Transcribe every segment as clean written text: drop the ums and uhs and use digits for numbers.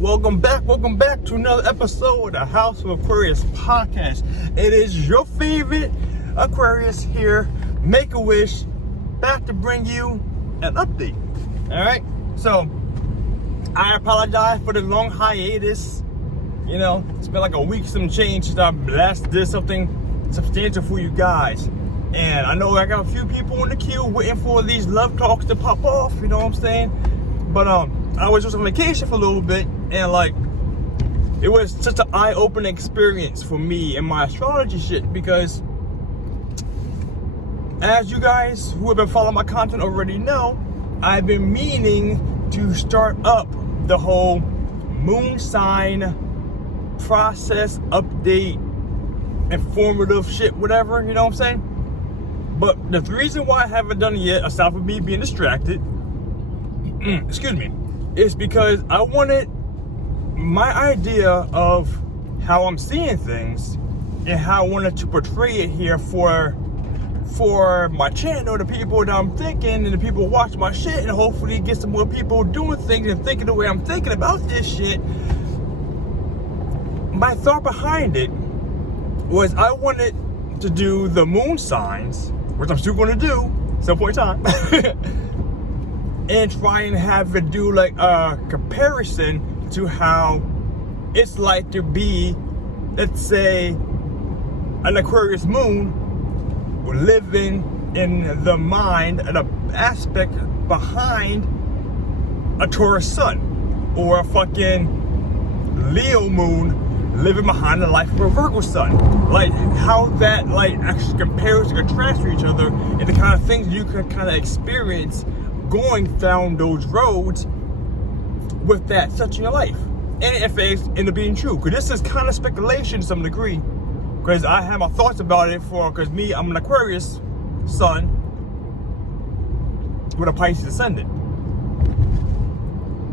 Welcome back to another episode of the House of Aquarius podcast. It is your favorite Aquarius here, Make-A-Wish, back to bring you an update. Alright, so I apologize for the long hiatus. You know, it's been like a week, some change since I last did something substantial for you guys. And I know I got a few people in the queue waiting for these love talks to pop off, you know what I'm saying? But I was just on vacation for a little bit, and like, it was such an eye-opening experience for me and my astrology shit, because as you guys who have been following my content already know, I've been meaning to start up the whole moon sign process update, informative shit, whatever, you know what I'm saying? But the reason why I haven't done it yet, aside from me being distracted, excuse me, is because I wanted my idea of how I'm seeing things and how I wanted to portray it here for my channel, the people that I'm thinking, and the people who watch my shit, and hopefully get some more people doing things and thinking the way I'm thinking about this shit. My thought behind it was I wanted to do the moon signs, which I'm still going to do at some point in time, and try and have it do like a comparison to how it's like to be, let's say, an Aquarius moon living in the mind and the aspect behind a Taurus sun, or a fucking Leo moon living behind the life of a Virgo sun. Like how that like actually compares to contrast to each other, and the kind of things you can kind of experience going down those roads with that such in your life, and if it ends up being true. Because this is kind of speculation to some degree, because I have my thoughts about it because me, I'm an Aquarius sun with a Pisces ascendant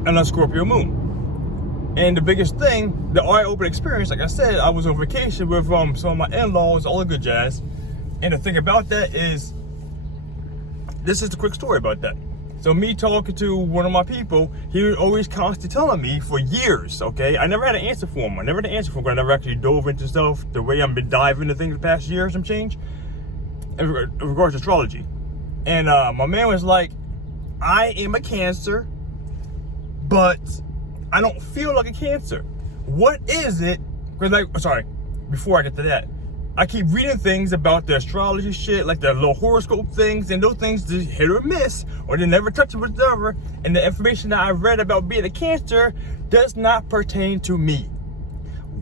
and a Scorpio moon. And the biggest thing, the eye-opening experience, like I said, I was on vacation with some of my in-laws, all the good jazz. And the thing about that is, this is the quick story about that. So me talking to one of my people, he was always constantly telling me for years, okay? I never had an answer for him. But I never actually dove into stuff the way I've been diving into things the past year or some change in regards to astrology. And my man was like, I am a Cancer, but I don't feel like a Cancer. What is it? Because before I get to that, I keep reading things about the astrology shit, like the little horoscope things, and those things just hit or miss, or they never touch it whatever. And the information that I read about being a Cancer does not pertain to me.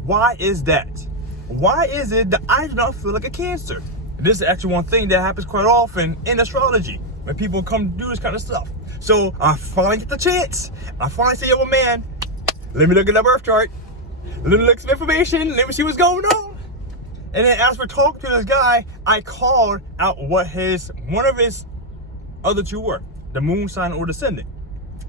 Why is that? Why is it that I do not feel like a Cancer? This is actually one thing that happens quite often in astrology when people come to do this kind of stuff. So I finally get the chance. I finally say, yo, man, let me look at that birth chart. Let me look at some information. Let me see what's going on. And then as we're talking to this guy, I called out what one of his other two were, the moon sign or descendant.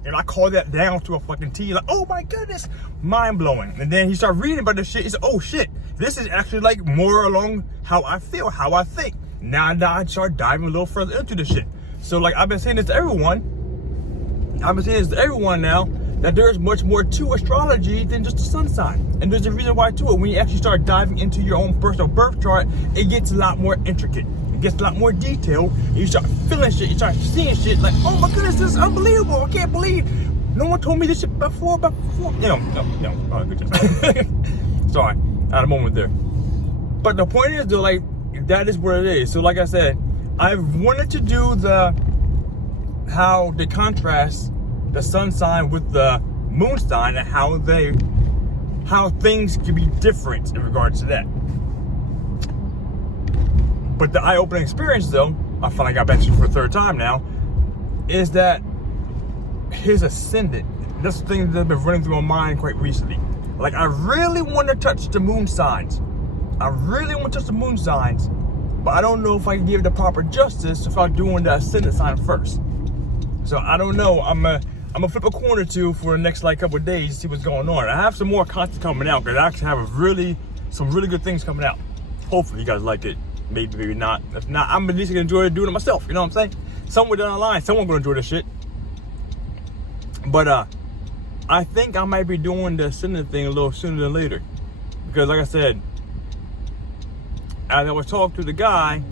And I called that down to a fucking T, like, oh my goodness, mind blowing. And then he started reading about this shit. He said, oh shit, this is actually like more along how I feel, how I think. Now I start diving a little further into this shit. So like I've been saying this to everyone. Now, that there's much more to astrology than just a sun sign. And there's a reason why to it. When you actually start diving into your own personal birth chart, it gets a lot more intricate. It gets a lot more detailed. And you start feeling shit, you start seeing shit like, oh my goodness, this is unbelievable. I can't believe no one told me this shit before. No, good job. Sorry, out of a moment there. But the point is though, like, that is what it is. So like I said, I wanted to do how they contrast the sun sign with the moon sign, and how things can be different in regards to that. But the eye-opening experience though, I finally got back to for a third time now, is that his ascendant, that's the thing that's been running through my mind quite recently. Like, I really want to touch the moon signs. But I don't know if I can give it the proper justice without doing the ascendant sign first. So I don't know. I'm gonna flip a coin or two for the next couple of days to see what's going on. I have some more content coming out, because I actually have some really good things coming out. Hopefully you guys like it. Maybe not. If not, I'm at least gonna enjoy doing it myself. You know what I'm saying? Somewhere down the line, someone's gonna enjoy this shit. But I think I might be doing the ascendant thing a little sooner than later. Because like I said, as I was talking to the guy,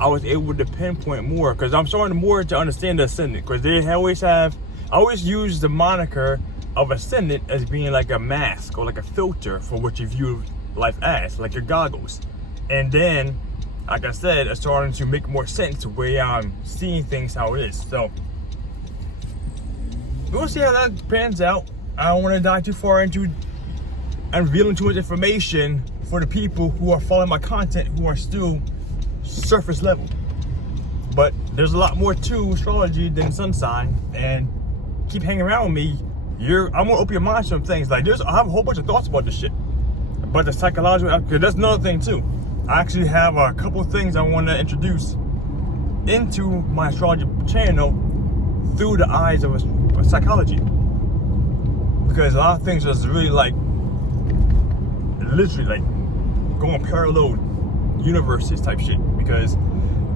I was able to pinpoint more, because I'm starting more to understand the ascendant. Because I always use the moniker of ascendant as being like a mask or like a filter for what you view life as, like your goggles. And then, like I said, it's starting to make more sense the way I'm seeing things how it is. So we'll see how that pans out. I don't want to dive too far into unveiling too much information for the people who are following my content who are still surface level. But there's a lot more to astrology than sun sign, and keep hanging around with me. I'm gonna open your mind to some things. Like I have a whole bunch of thoughts about this shit, but the psychological, because that's another thing too. I actually have a couple of things I want to introduce into my astrology channel through the eyes of psychology, because a lot of things is really like literally like going parallel universes type shit. Because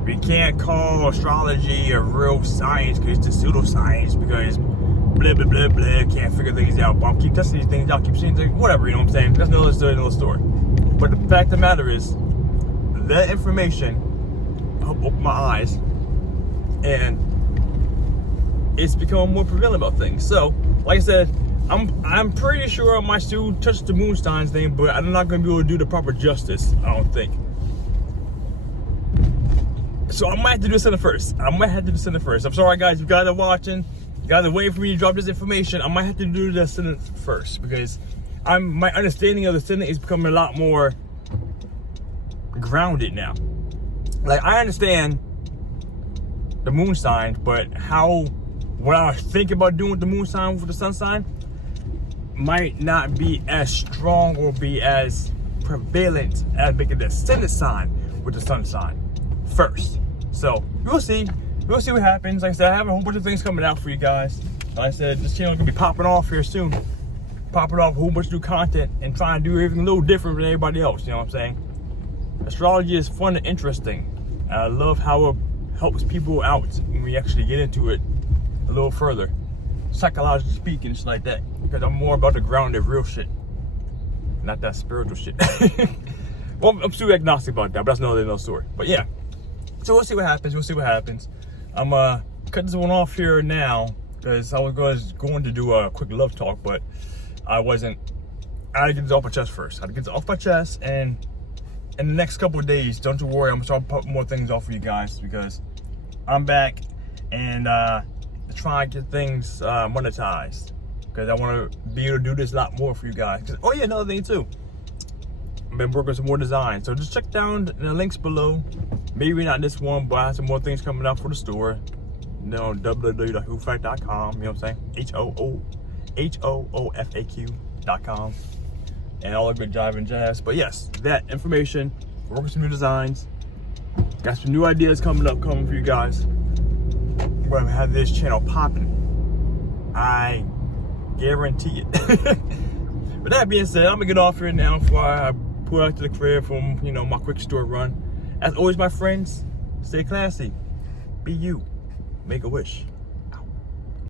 we can't call astrology a real science because it's just pseudoscience, because blah blah blah blah, can't figure things out. But I'll keep testing these things out, keep seeing things, whatever, you know what I'm saying? That's another story. But the fact of the matter is, that information helped open my eyes, and it's becoming more prevalent about things. So, like I said, I'm pretty sure I might still touch the moon signs thing, but I'm not gonna be able to do the proper justice, I don't think. So I might have to do this in the first. I'm sorry guys, you guys are watching. You guys are waiting for me to drop this information. I might have to do the ascendant first, because my understanding of the ascendant is becoming a lot more grounded now. Like, I understand the moon sign, but what I think about doing with the moon sign with the sun sign might not be as strong or be as prevalent as making the ascendant sign with the sun sign first. So we'll see what happens. Like I said, I have a whole bunch of things coming out for you guys. Like I said, this channel is gonna be popping off here soon. Popping off a whole bunch of new content and trying to do everything a little different than everybody else, you know what I'm saying? Astrology is fun and interesting. I love how it helps people out when we actually get into it a little further, psychologically speaking, shit like that. Because I'm more about the grounded real shit, not that spiritual shit. Well, I'm still agnostic about that, but that's another story. But yeah, so we'll see what happens. I'm cut this one off here now, because I was going to do a quick love talk, but I had to get this off my chest first. I had to get this off my chest, and in the next couple of days, don't you worry, I'm gonna start popping more things off for you guys, because I'm back and to try and get things monetized, because I want to be able to do this a lot more for you guys. Oh yeah, another thing too, I've been working on some more designs, so just check down the links below. Maybe not this one, but I have some more things coming out for the store. You know, www.houseofaquariuspodcast.com, you know what I'm saying? HOOFAQ.com, and all the good jive and jazz. But yes, that information, working some new designs, got some new ideas coming for you guys. We're gonna have this channel popping, I guarantee it. But that being said, I'm gonna get off here now before I pull out to the crib from, you know, my quick store run. As always, my friends, stay classy, be you, make a wish.